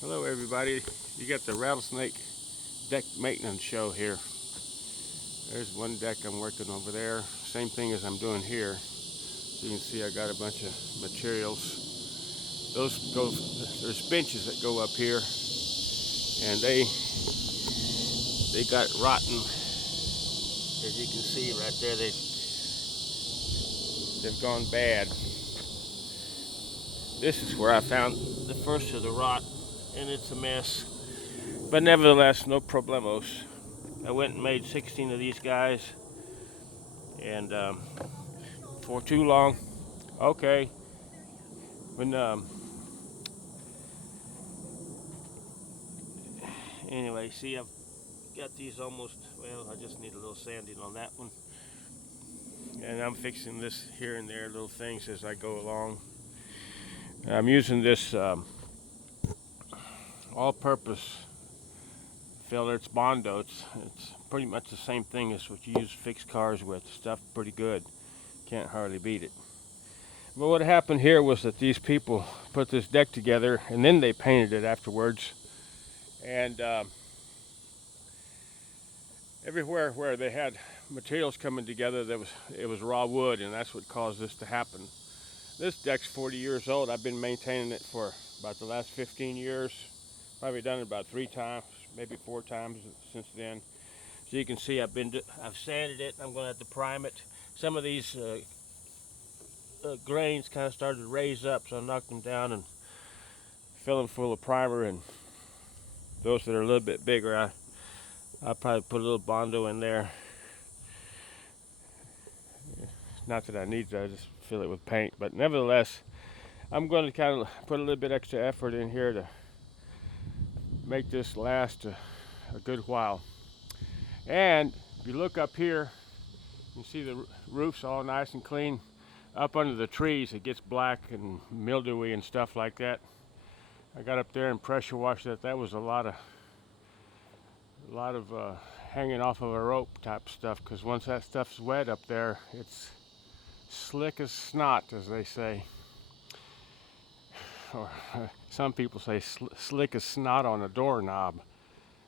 Hello everybody, you got the Rattlesnake deck maintenance show here. There's one deck I'm working over there, same thing as I'm doing here. So you can see I got a bunch of materials. There's benches that go up here and they got rotten, as you can see right there, they've gone bad. This is where I found the first of the rot and it's a mess. But nevertheless, no problemos. I went and made 16 of these guys and for too long. Okay. When anyway, see, I've got these almost. Well, I just need a little sanding on that one, and I'm fixing this here and there, little things as I go along. I'm using this all-purpose filler. It's Bondo. It's pretty much the same thing as what you use to fix cars with. Stuff pretty good. Can't hardly beat it. But what happened here was that these people put this deck together, and then they painted it afterwards, and everywhere where they had materials coming together, it was raw wood, and that's what caused this to happen. This deck's 40 years old. I've been maintaining it for about the last 15 years. Probably done it about 3 times, maybe 4 times since then. So you can see I've sanded it. I'm going to have to prime it. Some of these grains kind of started to raise up, so I knocked them down and fill them full of primer. And those that are a little bit bigger, I'll probably put a little Bondo in there. Not that I need to, I just fill it with paint. But nevertheless, I'm going to kind of put a little bit extra effort in here to make this last a good while. And if you look up here, you see the roof's all nice and clean. Up under the trees, it gets black and mildewy and stuff like that. I got up there and pressure washed it. That was a lot of hanging off of a rope type stuff, because once that stuff's wet up there, it's slick as snot, as they say. Or some people say slick as snot on a doorknob.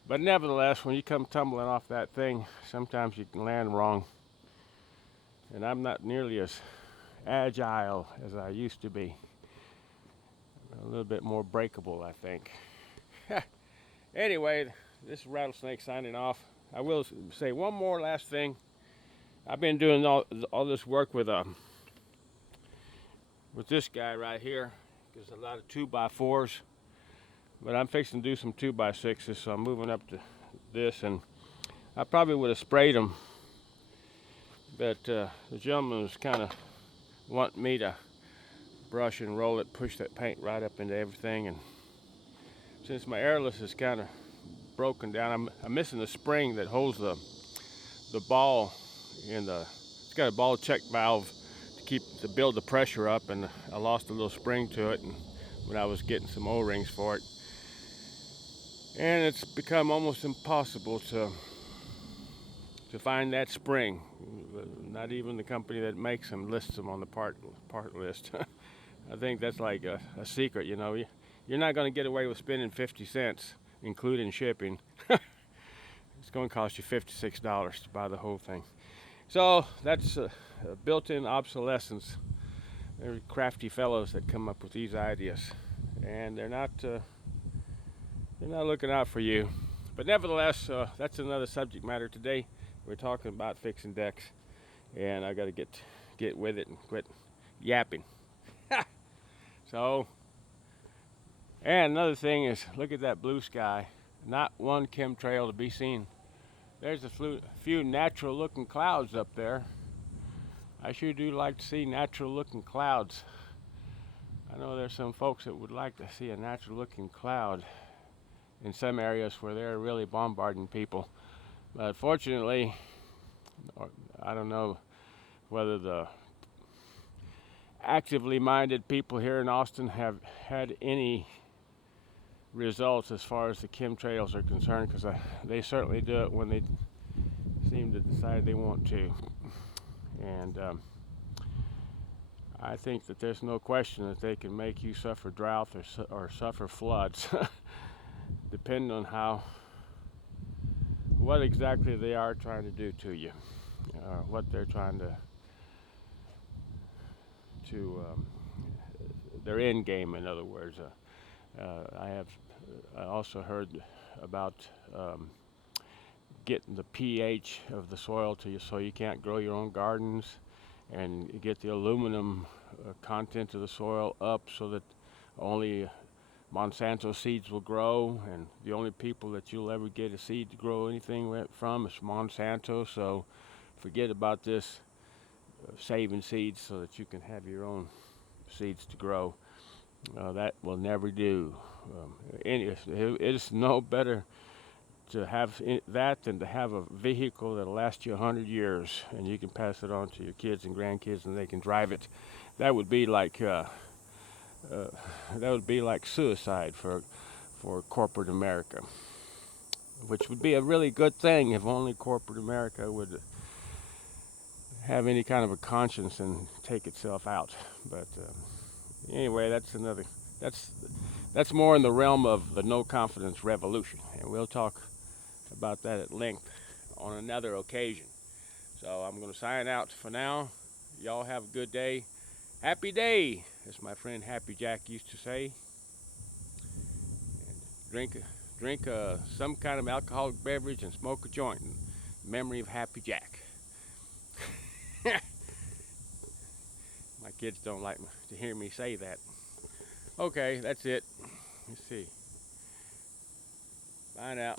But nevertheless, when you come tumbling off that thing, sometimes you can land wrong. And I'm not nearly as agile as I used to be. A little bit more breakable, I think. Anyway, this is Rattlesnake signing off. I will say one more last thing. I've been doing all this work with this guy right here. There's a lot of 2x4s, but I'm fixing to do some 2x6s, so I'm moving up to this, and I probably would have sprayed them, but the gentleman was kind of wanting me to brush and roll it, push that paint right up into everything, and since my airless is kind of broken down, I'm missing the spring that holds the ball in the. It's got a ball check valve to build the pressure up, and I lost a little spring to it, and when I was getting some O-rings for it, and it's become almost impossible to find that spring. Not even the company that makes them lists them on the part list. I think that's like a secret, you know. You're not going to get away with spending 50 cents, including shipping. It's going to cost you $56 to buy the whole thing. So that's a built-in obsolescence. They're crafty fellows that come up with these ideas, and they're not looking out for you. But nevertheless, that's another subject matter today. We're talking about fixing decks, and I got to get with it and quit yapping. So, and another thing is, look at that blue sky. Not one chemtrail to be seen. There's a few natural-looking clouds up there. I sure do like to see natural-looking clouds. I know there's some folks that would like to see a natural-looking cloud in some areas where they're really bombarding people. But fortunately, I don't know whether the actively minded people here in Austin have had any results as far as the chemtrails are concerned, because they certainly do it when they seem to decide they want to. And I think that there's no question that they can make you suffer drought or suffer floods, depending on what exactly they are trying to do to you, what they're trying to their end game, in other words. I also heard about getting the pH of the soil to you so you can't grow your own gardens, and get the aluminum content of the soil up so that only Monsanto seeds will grow, and the only people that you'll ever get a seed to grow anything from is Monsanto. So forget about this saving seeds so that you can have your own seeds to grow. That will never do. It's no better to have that than to have a vehicle that'll last you 100 years, and you can pass it on to your kids and grandkids, and they can drive it. That would be like suicide for corporate America, which would be a really good thing if only corporate America would have any kind of a conscience and take itself out. But anyway, that's more in the realm of the no confidence revolution, and we'll talk about that at length on another occasion. So I'm going to sign out for now. Y'all have a good day. Happy day, as my friend Happy Jack used to say. And drink some kind of alcoholic beverage and smoke a joint in memory of Happy Jack. My kids don't like to hear me say that. Okay, that's it. Let's see. Bye now.